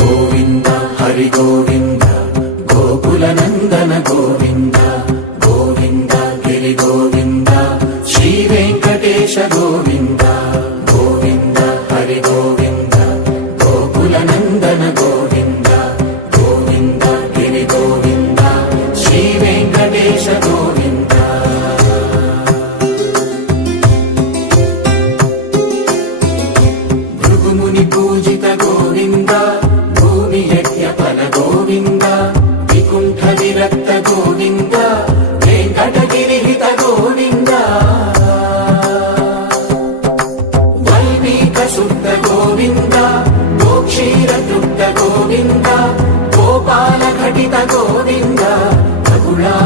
గోవింద హరి గోవింద గోకుల నందన గోవింద గోవింద గిరి గోవింద శ్రీ వెంకటేశ గోవింద గోవింద హరి గోవింద గోకుల నందన గోవింద గోవింద గిరి గోవింద శ్రీ వెంకటేశ గోవింద. భృగుముని పూజిత గోవింద భూమి యజ్ఞ ఫల గోవింద వికుంఠ విరక్త గోవింద వెంకటగిరిహిత గోవింద వల్మీక శుద్ధ గోవింద గోక్షీర తృప్త గోవింద గోపాల ఘటిత గోవింద రఘుళా